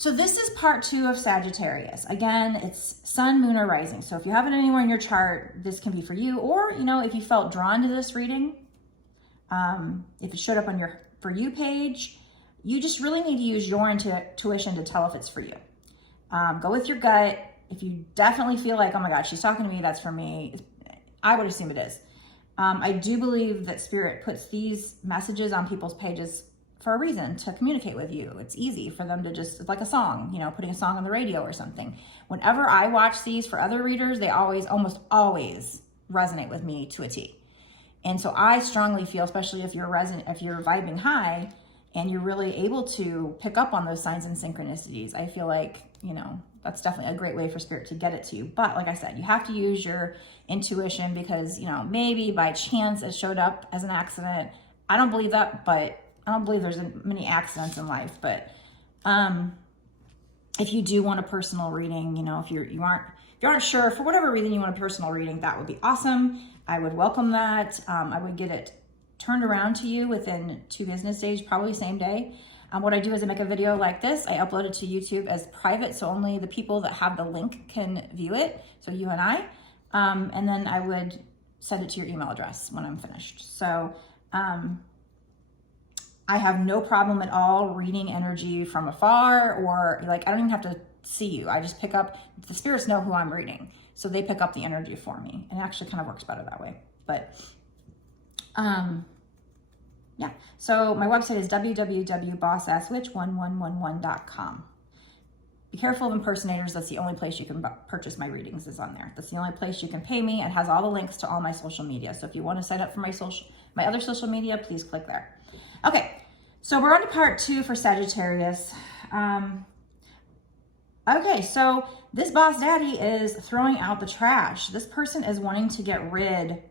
So this is part 2 of Sagittarius. Again, it's sun, moon, or rising. So if you have it anywhere in your chart, this can be for you. Or, you know, if you felt drawn to this reading, if it showed up on your For You page, you just really need to use your intuition to tell if it's for you. Go with your gut. If you definitely feel like, oh my God, she's talking to me, that's for me, I would assume it is. I do believe that Spirit puts these messages on people's pages for a reason, to communicate with you. It's easy for them to just, it's like a song, you know, putting a song on the radio or something. Whenever I watch these for other readers, they almost always resonate with me to a T. And so I strongly feel, especially if you're vibing high and you're really able to pick up on those signs and synchronicities, I feel like, you know, that's definitely a great way for Spirit to get it to you. But like I said, you have to use your intuition because, you know, maybe by chance it showed up as an accident. I don't believe that, but I don't believe there's many accidents in life. But if you do want a personal reading, you know, if you aren't sure for whatever reason you want a personal reading, that would be awesome. I would welcome that. I would get it turned around to you within 2 business days, probably same day. What I do is I make a video like this. I upload it to YouTube as private, so only the people that have the link can view it, so you and I. And then I would send it to your email address when I'm finished. So I have no problem at all reading energy from afar, or like, I don't even have to see you. I just pick up, the spirits know who I'm reading, so they pick up the energy for me. And it actually kind of works better that way. But yeah, so my website is www.bossasswitch1111.com. Be careful of impersonators. That's the only place you can purchase my readings, is on there. That's the only place you can pay me. It has all the links to all my social media. So if you want to sign up for my other social media, please click there. Okay, so we're on to part 2 for Sagittarius. Okay, so this boss daddy is throwing out the trash. This person is wanting to get rid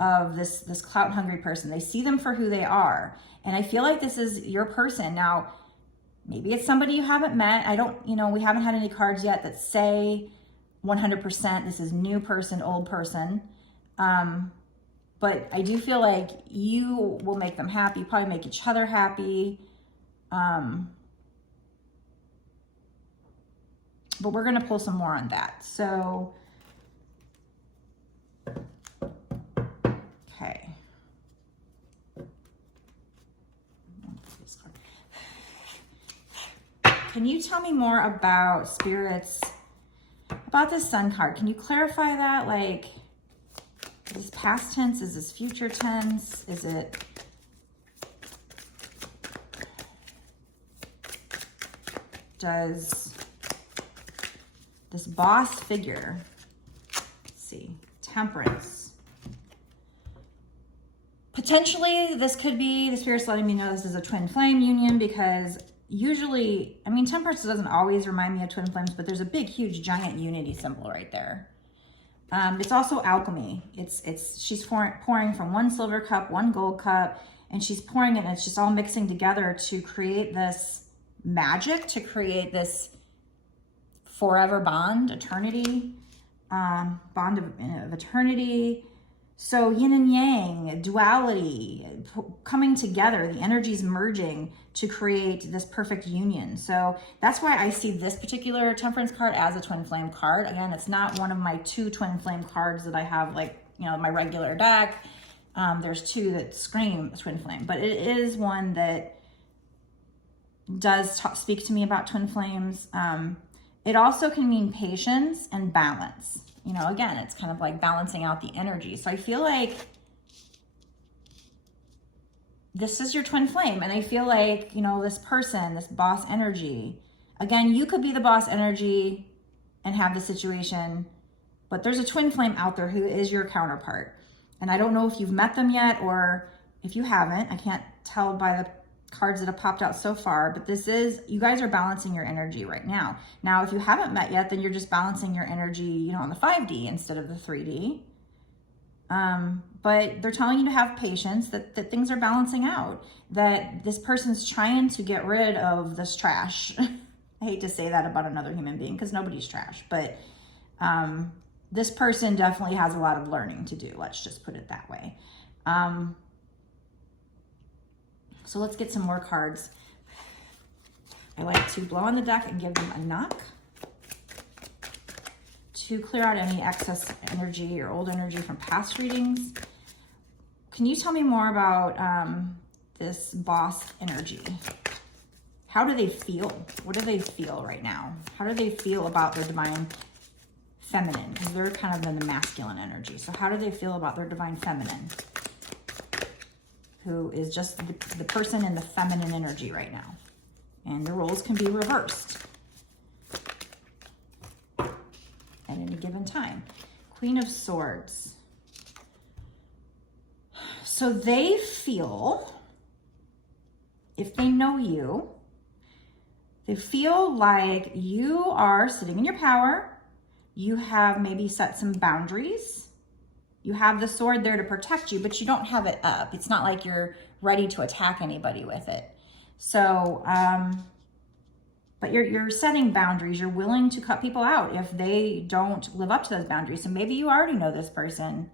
of this clout hungry person. They see them for who they are. And I feel like this is your person. Now, maybe it's somebody you haven't met. We haven't had any cards yet that say 100% this is new person, old person. But I do feel like you will make them happy, probably make each other happy. But we're going to pull some more on that. So, okay. Can you tell me more about spirits, about this sun card? Can you clarify that? Like, is this past tense? Is this future tense? Is it... Does this boss figure, let's see, Temperance. Potentially, this could be, the Spirit's letting me know this is a twin flame union, because usually, I mean, Temperance doesn't always remind me of twin flames, but there's a big, huge, giant unity symbol right there. It's also alchemy. She's pouring from one silver cup, one gold cup, and she's pouring it, and it's just all mixing together to create this magic, to create this forever bond, eternity, bond of eternity. So yin and yang, duality, coming together, the energies merging to create this perfect union. So that's why I see this particular Temperance card as a twin flame card. Again, it's not one of my 2 twin flame cards that I have, like, you know, my regular deck. There's 2 that scream twin flame, but it is one that does speak to me about twin flames. It also can mean patience and balance. You know, again, it's kind of like balancing out the energy. So I feel like this is your twin flame. And I feel like, you know, this person, this boss energy, again, you could be the boss energy and have the situation, but there's a twin flame out there who is your counterpart. And I don't know if you've met them yet, or if you haven't. I can't tell by the cards that have popped out so far, but this is, you guys are balancing your energy right now. Now, if you haven't met yet, then you're just balancing your energy, you know, on the 5D instead of the 3D. But they're telling you to have patience, that things are balancing out, that this person's trying to get rid of this trash. I hate to say that about another human being, because nobody's trash, but this person definitely has a lot of learning to do. Let's just put it that way. So let's get some more cards. I like to blow on the deck and give them a knock to clear out any excess energy or old energy from past readings. Can you tell me more about this boss energy? How do they feel? What do they feel right now? How do they feel about their divine feminine? Because they're kind of in the masculine energy. So how do they feel about their divine feminine? Who is just the person in the feminine energy right now. And the roles can be reversed at any given time. Queen of Swords. So they feel, if they know you, they feel like you are sitting in your power. You have maybe set some boundaries. You have the sword there to protect you, but you don't have it up. It's not like you're ready to attack anybody with it. So, but you're setting boundaries. You're willing to cut people out if they don't live up to those boundaries. So maybe you already know this person,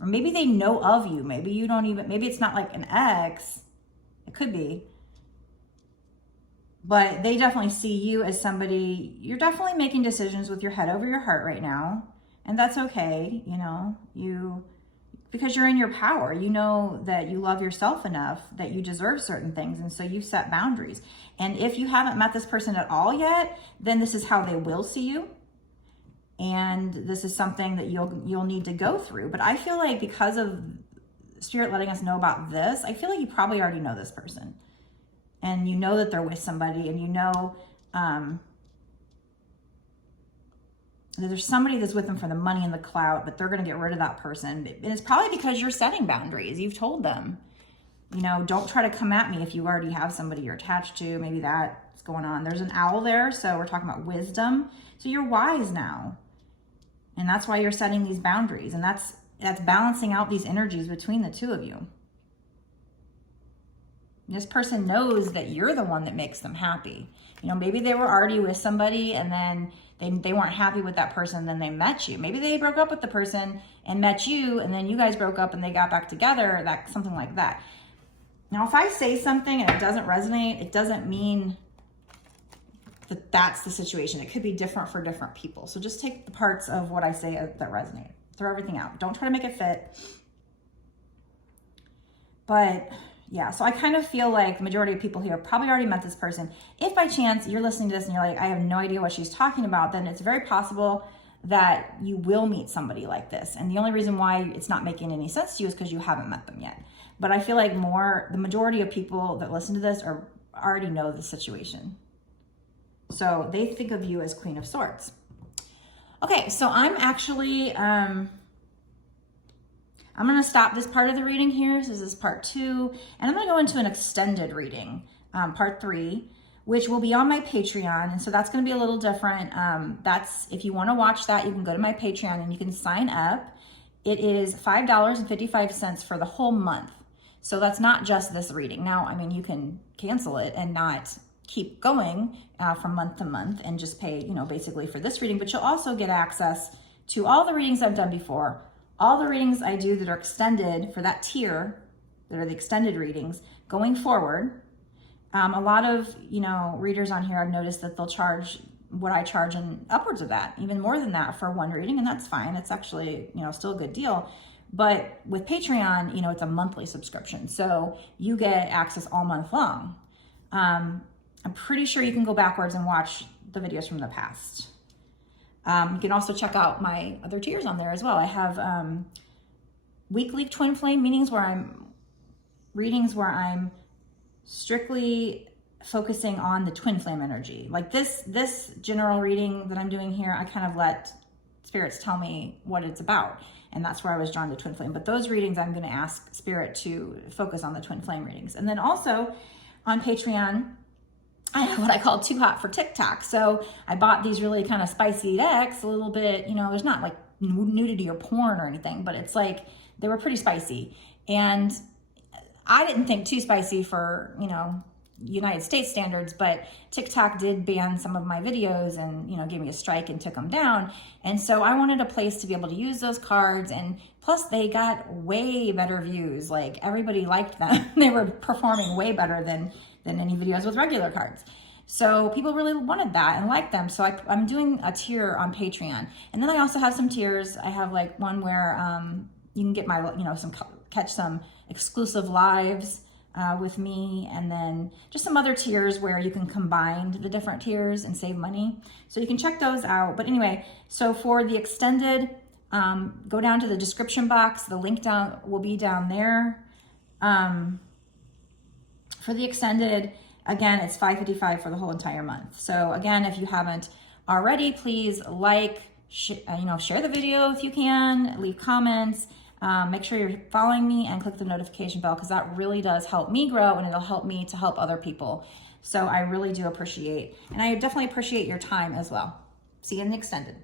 or maybe they know of you. Maybe you don't even, maybe it's not like an ex. It could be. But they definitely see you as somebody, you're definitely making decisions with your head over your heart right now. And that's okay, you know, because you're in your power. You know that you love yourself enough that you deserve certain things. And so you set boundaries. And if you haven't met this person at all yet, then this is how they will see you. And this is something that you'll need to go through. But I feel like because of Spirit letting us know about this, I feel like you probably already know this person. And you know that they're with somebody, and you know that there's somebody that's with them for the money and the clout, but they're going to get rid of that person. And it's probably because you're setting boundaries. You've told them, you know, don't try to come at me if you already have somebody you're attached to. Maybe that's going on. There's an owl there, so we're talking about wisdom. So you're wise now. And that's why you're setting these boundaries. And that's balancing out these energies between the two of you. This person knows that you're the one that makes them happy. You know, maybe they were already with somebody and then they weren't happy with that person, then they met you. Maybe they broke up with the person and met you, and then you guys broke up and they got back together, something like that. Now, if I say something and it doesn't resonate, it doesn't mean that that's the situation. It could be different for different people. So just take the parts of what I say that resonate. Throw everything out. Don't try to make it fit. But yeah, so I kind of feel like the majority of people here probably already met this person. If by chance you're listening to this and you're like, I have no idea what she's talking about, then it's very possible that you will meet somebody like this. And the only reason why it's not making any sense to you is because you haven't met them yet. But I feel like the majority of people that listen to this already know the situation. So they think of you as Queen of Swords. Okay, so I'm actually, I'm going to stop this part of the reading here. So this is part 2, and I'm going to go into an extended reading, part 3, which will be on my Patreon. And so that's going to be a little different. If you want to watch that, you can go to my Patreon and you can sign up. It is $5.55 for the whole month. So that's not just this reading. Now, I mean, you can cancel it and not keep going from month to month and just pay, you know, basically for this reading, but you'll also get access to all the readings I've done before. All the readings I do that are extended for that tier, that are the extended readings, going forward. A lot of, you know, readers on here, I've noticed that they'll charge what I charge and upwards of that, even more than that for one reading, and that's fine. It's actually, you know, still a good deal. But with Patreon, you know, it's a monthly subscription, so you get access all month long. I'm pretty sure you can go backwards and watch the videos from the past. You can also check out my other tiers on there as well. I have weekly Twinflame readings where I'm strictly focusing on the Twinflame energy. Like this general reading that I'm doing here, I kind of let spirits tell me what it's about, and that's where I was drawn to Twinflame. But those readings, I'm going to ask Spirit to focus on the Twinflame readings. And then also on Patreon, I have what I call Too Hot for TikTok. So I bought these really kind of spicy decks, a little bit, you know, there's not like nudity or porn or anything, but it's like, they were pretty spicy. And I didn't think too spicy for, you know, United States standards, but TikTok did ban some of my videos and, you know, gave me a strike and took them down. And so I wanted a place to be able to use those cards. And plus they got way better views. Like everybody liked them. They were performing way better than any videos with regular cards. So people really wanted that and liked them. So I'm doing a tier on Patreon. And then I also have some tiers. I have like one where you can get my, catch some exclusive lives with me, and then just some other tiers where you can combine the different tiers and save money. So you can check those out. But anyway, so for the extended, go down to the description box. The link will be down there. For the extended, again, it's $5.55 for the whole entire month. So again, if you haven't already, please share the video if you can, leave comments, make sure you're following me, and click the notification bell, because that really does help me grow, and it'll help me to help other people. So I really do appreciate, and I definitely appreciate your time as well. See you in the extended.